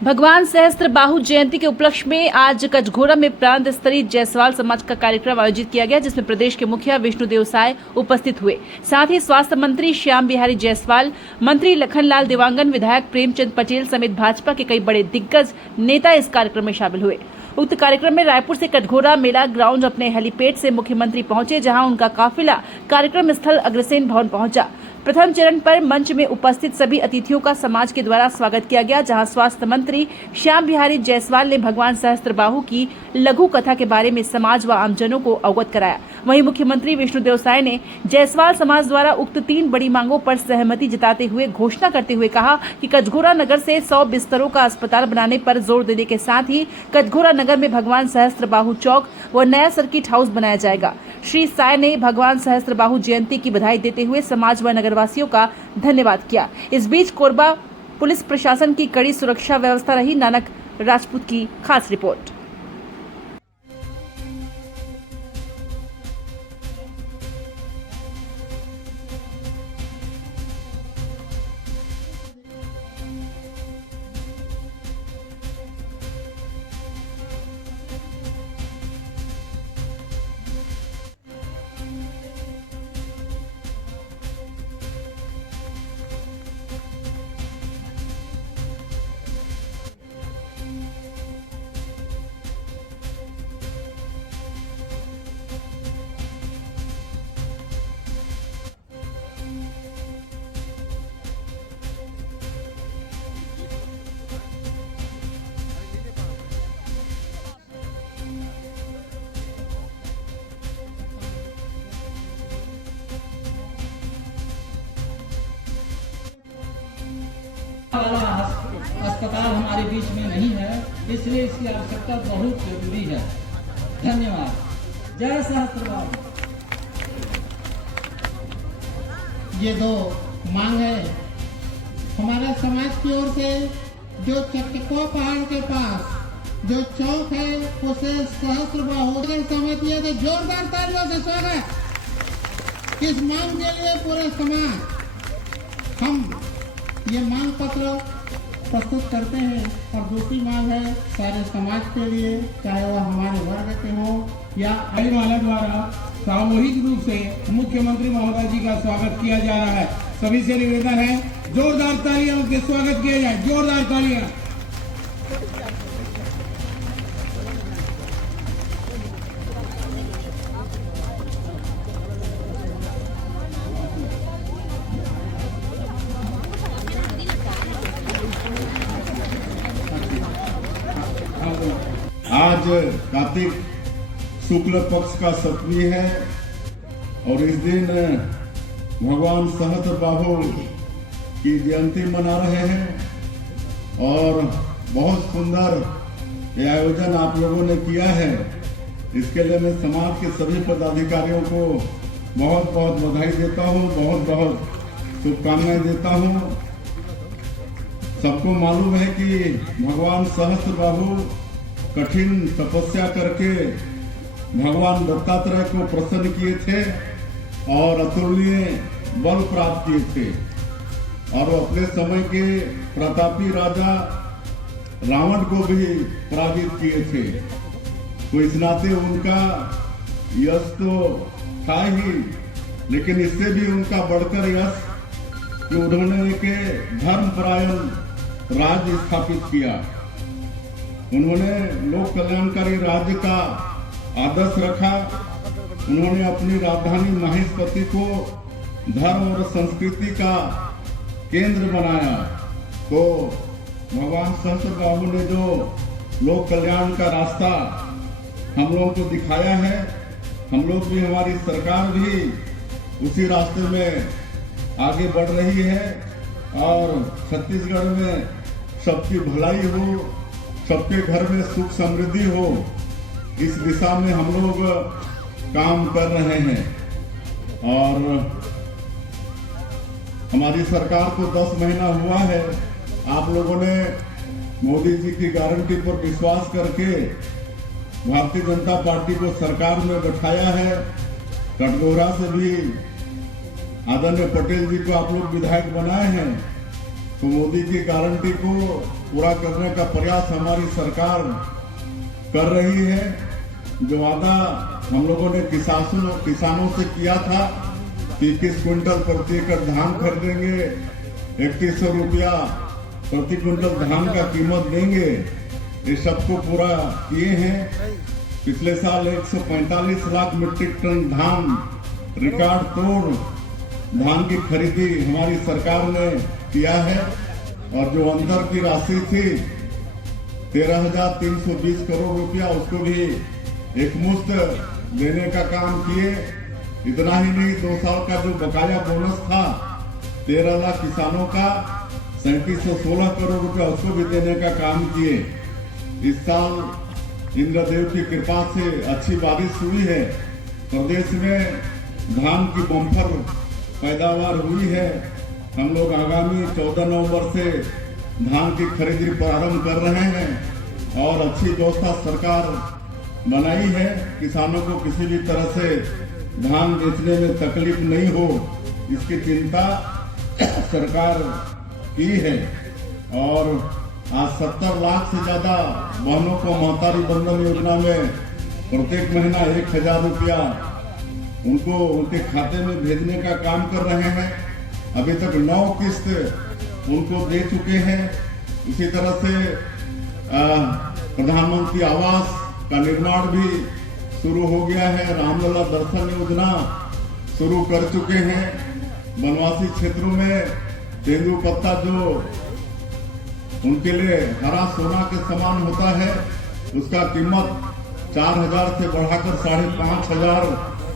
भगवान सहस्त्र बाहु जयंती के उपलक्ष्य में आज कचघोरा में प्रांत स्तरीय जायसवाल समाज का कार्यक्रम आयोजित किया गया, जिसमें प्रदेश के मुखिया विष्णुदेव साय उपस्थित हुए। साथ ही स्वास्थ्य मंत्री श्याम बिहारी जायसवाल, मंत्री लखनलाल देवांगन, विधायक प्रेमचंद पटेल समेत भाजपा के कई बड़े दिग्गज नेता इस कार्यक्रम में शामिल हुए। उक्त कार्यक्रम में रायपुर से कटघोरा मेला ग्राउंड अपने हेलीपैड से मुख्यमंत्री पहुंचे, जहां उनका काफिला कार्यक्रम स्थल अग्रसेन भवन पहुंचा। प्रथम चरण पर मंच में उपस्थित सभी अतिथियों का समाज के द्वारा स्वागत किया गया, जहां स्वास्थ्य मंत्री श्याम बिहारी जायसवाल ने भगवान सहस्त्रबाहु की लघु कथा के बारे में समाज व आमजनों को अवगत कराया। वहीं मुख्यमंत्री विष्णुदेव साय ने जायसवाल समाज द्वारा उक्त 3 बड़ी मांगों पर सहमति जताते हुए घोषणा करते हुए कहा कि कचघोरा नगर से 100 बिस्तरों का अस्पताल बनाने पर जोर देने के साथ ही कचघोरा नगर में भगवान सहस्त्रबाहु चौक व नया सर्किट हाउस बनाया जाएगा। श्री साय ने भगवान सहस्त्रबाहु जयंती की बधाई देते हुए समाज व नगरवासियों का धन्यवाद किया। इस बीच कोरबा पुलिस प्रशासन की कड़ी सुरक्षा व्यवस्था रही। नानक राजपूत की खास रिपोर्ट। अस्पताल हमारे बीच में नहीं है, इसलिए इसकी आवश्यकता बहुत जरूरी है। धन्यवाद। जय सहस्त्रबाहु। ये 2 मांग है हमारे समाज की ओर से। जो चक्को पहाड़ के पास जो चौक है उसे सहस्त्रबाहु समिति है। जोरदार तालियों से स्वागत। इस मांग के लिए पूरे समाज हम ये मांग पत्र प्रस्तुत करते हैं। और दूसरी मांग है सारे समाज के लिए, चाहे वो हमारे वर्ग के हो या माला द्वारा सामूहिक रूप से मुख्यमंत्री महोदय जी का स्वागत किया जा रहा है। सभी से निवेदन है, जोरदार तालियां उनके स्वागत किया जाए। जोरदार तालियां। आज कार्तिक शुक्ल पक्ष का सप्तमी है और इस दिन भगवान सहस्त्रबाहु की जयंती मना रहे हैं और बहुत सुंदर ये आयोजन आप लोगों ने किया है। इसके लिए मैं समाज के सभी पदाधिकारियों को बहुत बहुत बधाई देता हूँ, बहुत बहुत शुभकामनाएं देता हूँ। सबको मालूम है कि भगवान सहस्त्रबाहु कठिन तपस्या करके भगवान दत्तात्रेय को प्रसन्न किए थे और अतुलनीय बल प्राप्त किए थे और अपने समय के प्रतापी राजा रावण को भी पराजित किए थे। तो इस नाते उनका यश तो था ही, लेकिन इससे भी उनका बढ़कर यश कि उन्होंने एक धर्मपरायण राज्य स्थापित किया। उन्होंने लोक कल्याणकारी राज्य का आदर्श रखा। उन्होंने अपनी राजधानी महेशपति को धर्म और संस्कृति का केंद्र बनाया। तो भगवान सहस्त्रबाहु ने जो लोक कल्याण का रास्ता हम लोगों को दिखाया है, हम लोग भी, हमारी सरकार भी उसी रास्ते में आगे बढ़ रही है और छत्तीसगढ़ में सबकी भलाई हो, सबके घर में सुख समृद्धि हो, इस दिशा में हम लोग काम कर रहे हैं। और हमारी सरकार को 10 महीना हुआ है। आप लोगों ने मोदी जी की गारंटी पर विश्वास करके भारतीय जनता पार्टी को सरकार में बैठाया है। कटघोरा से भी आदरणीय पटेल जी को आप लोग विधायक बनाए हैं। तो मोदी की गारंटी को पूरा करने का प्रयास हमारी सरकार कर रही है। जो वादा हम लोगों ने किसानों से किया था कि 21 क्विंटल प्रति एकड़ धान खरीदेंगे, 3100 रुपया प्रति क्विंटल धान का कीमत देंगे, ये सबको पूरा किए हैं। पिछले साल 145 लाख मीट्रिक टन धान रिकॉर्ड तोड़ धान की खरीदी हमारी सरकार ने किया है। और जो अंदर की राशि थी 13,320 करोड़ रुपया, उसको भी एक मुश्त देने का काम किए। इतना ही नहीं, 2 साल का जो बकाया बोनस था 13 लाख किसानों का 3716 करोड़ रुपया, उसको भी देने का काम किए। इस साल इंद्रदेव की कृपा से अच्छी बारिश हुई है, प्रदेश में धान की बम्पर पैदावार हुई है। हम लोग आगामी 14 नवंबर से धान की खरीदी प्रारंभ कर रहे हैं और अच्छी व्यवस्था सरकार बनाई है। किसानों को किसी भी तरह से धान बेचने में तकलीफ नहीं हो, इसकी चिंता सरकार की है। और आज 70 लाख से ज्यादा बहनों को महतारी बंधन योजना में प्रत्येक महीना 1000 रुपया उनको उनके खाते में भेजने का काम कर रहे हैं। अभी तक 9 किस्त उनको दे चुके हैं। इसी तरह से प्रधानमंत्री आवास का निर्माण भी शुरू हो गया है। रामलला दर्शन योजना शुरू कर चुके हैं। वनवासी क्षेत्रों में तेंदुपत्ता जो उनके लिए हरा सोना के समान होता है, उसका कीमत 4000 से बढ़ाकर 5500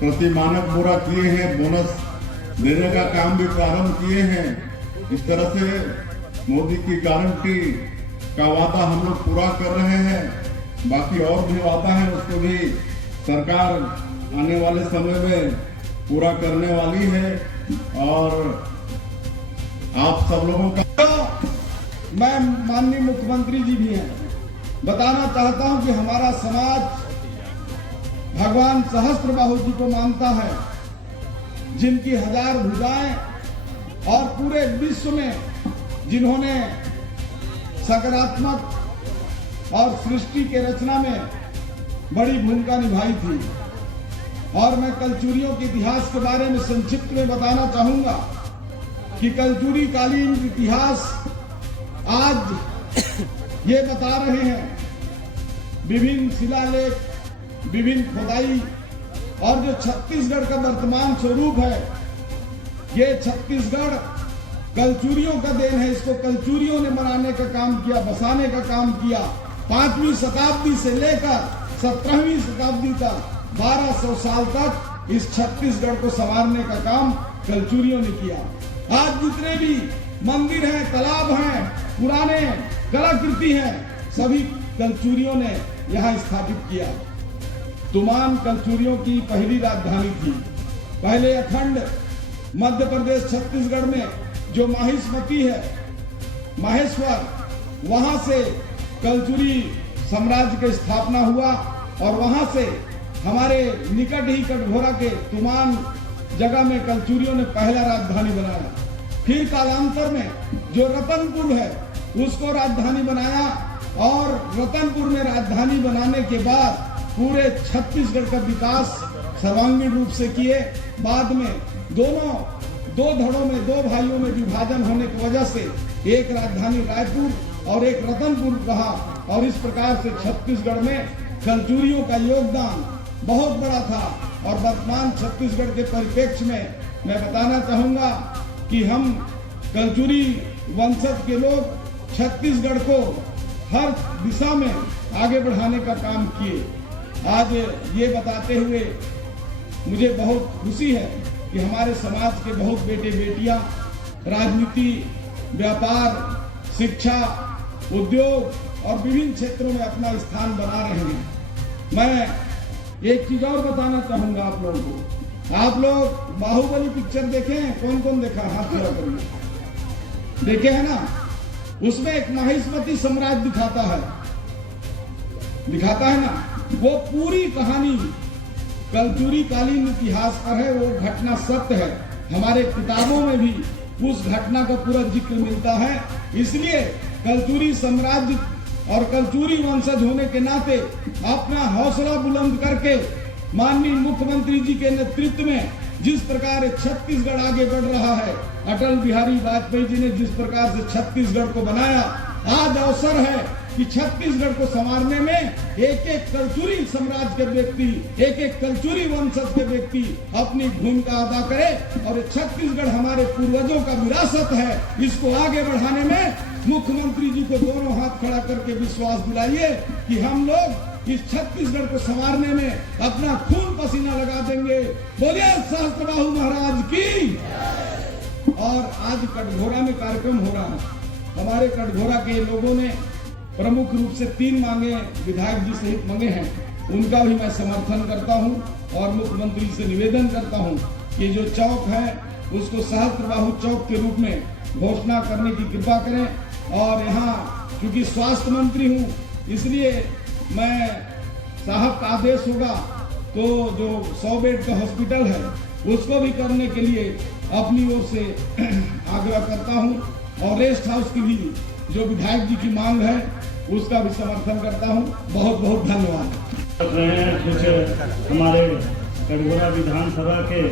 प्रति मानक बोरा किए हैं। बोनस देने का काम भी प्रारंभ किए हैं। इस तरह से मोदी की गारंटी का वादा हम लोग पूरा कर रहे हैं। बाकी और भी वादा है, उसको भी सरकार आने वाले समय में पूरा करने वाली है। और आप सब लोगों का मैं माननीय मुख्यमंत्री जी भी हैं, बताना चाहता हूं कि हमारा समाज भगवान सहस्त्रबाहु जी को मानता है, जिनकी 1000 भुजाएं और पूरे विश्व में जिन्होंने सकारात्मक और सृष्टि के रचना में बड़ी भूमिका निभाई थी। और मैं कलचुरियों के इतिहास के बारे में संक्षिप्त में बताना चाहूंगा कि कलचुरी कालीन इतिहास आज ये बता रहे हैं, विभिन्न शिलालेख, विभिन्न खुदाई और जो छत्तीसगढ़ का वर्तमान स्वरूप है, ये छत्तीसगढ़ कलचुरियों का देन है। इसको कलचुरियों ने बनाने का काम किया, बसाने का काम किया। 5वीं शताब्दी से लेकर 17वीं शताब्दी तक 1200 साल तक इस छत्तीसगढ़ को संवारने का काम कलचुरियों ने किया। आज जितने भी मंदिर हैं, तालाब हैं, पुराने कलाकृति हैं, सभी कलचुरियों ने यहाँ स्थापित किया। तुमान कलचुरियों की पहली राजधानी थी। पहले अखंड मध्य प्रदेश छत्तीसगढ़ में जो माहिष्मती है, माहेश्वर, वहां से कलचुरी साम्राज्य की स्थापना हुआ और वहां से हमारे निकट ही कटघोरा के तुमान जगह में कलचुरियों ने पहला राजधानी बनाया। फिर कालांतर में जो रतनपुर है उसको राजधानी बनाया और रतनपुर में राजधानी बनाने के बाद पूरे छत्तीसगढ़ का विकास सर्वांगीण रूप से किए। बाद में दो धड़ों में, 2 भाइयों में विभाजन होने की वजह से एक राजधानी रायपुर और एक रतनपुर रहा और इस प्रकार से छत्तीसगढ़ में कलचुरियों का योगदान बहुत बड़ा था। और वर्तमान छत्तीसगढ़ के परिप्रेक्ष्य में मैं बताना चाहूंगा कि हम कलचुरी वंशज के लोग छत्तीसगढ़ को हर दिशा में आगे बढ़ाने का काम किए। आज ये बताते हुए मुझे बहुत खुशी है कि हमारे समाज के बहुत बेटे बेटियां राजनीति, व्यापार, शिक्षा, उद्योग और विभिन्न क्षेत्रों में अपना स्थान बना रहे हैं। मैं एक चीज और बताना चाहूंगा आप लोगों को। आप लोग बाहुबली पिक्चर देखे हैं? कौन कौन देखा? हाथ खड़ा करिए। देखे हैं ना? उसमें एक माहिष्मती साम्राज्य दिखाता है ना। वो पूरी कहानी कलचुरी कालीन इतिहास पर है, वो घटना सत्य है। हमारे किताबों में भी उस घटना का पूरा जिक्र मिलता है। इसलिए कलचुरी साम्राज्य और कलचुरी वंशज होने के नाते अपना हौसला बुलंद करके माननीय मुख्यमंत्री जी के नेतृत्व में जिस प्रकार छत्तीसगढ़ आगे बढ़ रहा है, अटल बिहारी वाजपेयी जी ने जिस प्रकार से छत्तीसगढ़ को बनाया, आज अवसर है कि छत्तीसगढ़ को संवारने में एक एक कलचुरी साम्राज्य के व्यक्ति, एक एक कलचुरी वंशज के व्यक्ति अपनी भूमिका अदा करे। और छत्तीसगढ़ हमारे पूर्वजों का विरासत है, इसको आगे बढ़ाने में मुख्यमंत्री जी को दोनों हाथ खड़ा करके विश्वास दिलाइए कि हम लोग इस छत्तीसगढ़ को संवारने में अपना खून पसीना लगा देंगे। बोलिए सहस्त्रबाहु महाराज की। और आज कटघोरा में कार्यक्रम हो रहा है। हमारे कटघोरा के लोगों ने प्रमुख रूप से 3 मांगे विधायक जी सहित मांगे हैं, उनका भी मैं समर्थन करता हूं और मुख्यमंत्री से निवेदन करता हूं कि जो चौक है उसको सहस्त्रबाहु चौक के रूप में घोषणा करने की कृपा करें। और यहाँ क्योंकि स्वास्थ्य मंत्री हूँ इसलिए मैं साहब का आदेश होगा तो जो 100 बेड का हॉस्पिटल है उसको भी करने के लिए अपनी ओर से आग्रह करता हूँ। और रेस्ट हाउस की भी जो विधायक जी की मांग है उसका भी समर्थन करता हूँ। बहुत बहुत धन्यवाद। कुछ हमारे कटघोरा विधानसभा के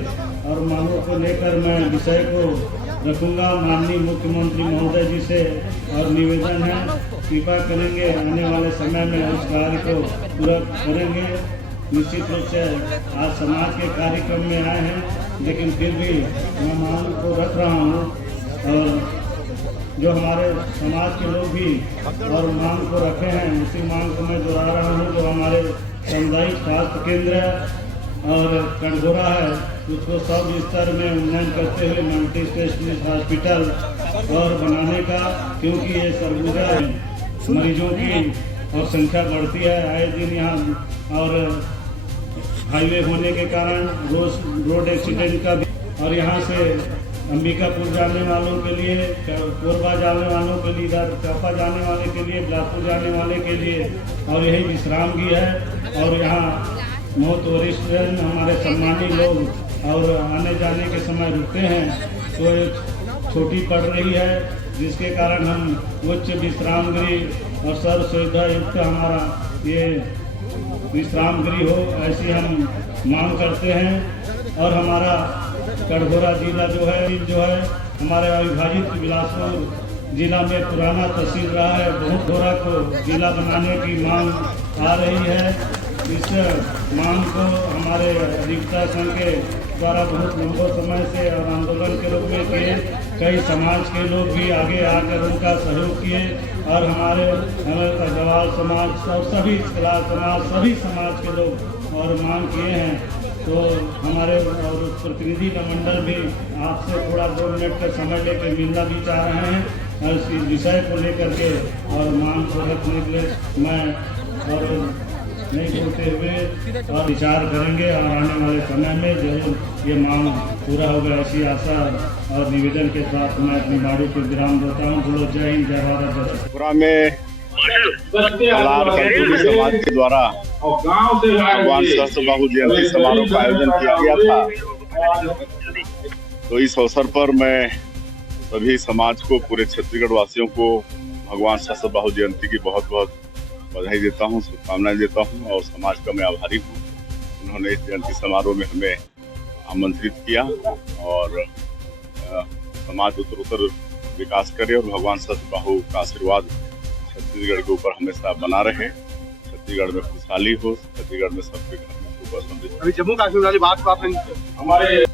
और मांगों को लेकर मैं विषय को रखूंगा माननीय मुख्यमंत्री महोदय जी से और निवेदन है कृपा करेंगे आने वाले समय में उस कार्य को पूरा करेंगे। निश्चित रूप से आज समाज के कार्यक्रम में आए हैं लेकिन फिर भी मैं मांग को रख रहा हूँ और जो हमारे समाज के लोग भी और मांग को रखे हैं उसी मांग को मैं दोहरा रहा हूँ। जो हमारे सामुदायिक स्वास्थ्य केंद्र और कटघोरा है उसको सब स्तर में उन्नयन करते हुए मल्टी स्पेशलिस्ट हॉस्पिटल और बनाने का, क्योंकि ये सरगुजा मरीजों की और संख्या बढ़ती है आए दिन यहाँ और हाईवे होने के कारण रोड एक्सीडेंट का भी। और यहाँ से अंबिकापुर जाने वालों के लिए, कोरबा जाने वालों के लिए, चापा जाने वाले के लिए, बिलासपुर जाने वाले के लिए और यही विश्रामगृह है। और यहाँ बहुत वरिष्ठ हमारे सम्मानित लोग और आने जाने के समय रुकते हैं तो एक छोटी पड़ रही है जिसके कारण हम उच्च विश्राम गृह और सर्व सुविधा युक्त हमारा ये विश्राम गृह हो ऐसी हम मांग करते हैं। और हमारा कटघोरा जिला जो है हमारे अविभाजित बिलासपुर जिला में पुराना तहसील रहा है। बहुत घोरा को जिला बनाने की मांग आ रही है। इस मांग को हमारे अधिवक्ता संघ के द्वारा बहुत लंबे समय से और आंदोलन के रूप में किए। कई समाज के लोग भी आगे आकर उनका सहयोग किए और हमारे अग्रवाल समाज और सभी समाज सभी समाज के लोग और मांग किए हैं। तो हमारे और प्रतिनिधि का मंडल भी आपसे थोड़ा 2 मिनट का समय लेकर मिलना भी चाह रहे हैं और इस विषय को लेकर के और मांग को रखने के लिए मैं और नहीं बोलते हुए और विचार करेंगे और आने वाले समय में जरूर ये मांग पूरा होगा ऐसी आशा और निवेदन के साथ मैं अपनी बाड़ी को विराम देता हूँ। बोलो जय हिंद, जय भारत। पूरा में समाज के द्वारा भगवान सहस्त्रबाहु जयंती समारोह का आयोजन किया गया था। तो इस अवसर पर मैं सभी समाज को, पूरे छत्तीसगढ़ वासियों को भगवान सहस्त्रबाहु जयंती की बहुत बहुत बधाई देता हूँ, शुभकामनाएं देता हूँ और समाज का मैं आभारी हूँ। उन्होंने इस जयंती समारोह में हमें आमंत्रित किया और समाज उत्तरोत्तर विकास करे और भगवान सहस्त्रबाहु का आशीर्वाद छत्तीसगढ़ के ऊपर हमेशा बना रहे। छत्तीसगढ़ में खुशहाली हो, छत्तीसगढ़ में सबके घर में सुख समृद्धि। अभी जम्मू कश्मीर वाली बात को आपने हमारे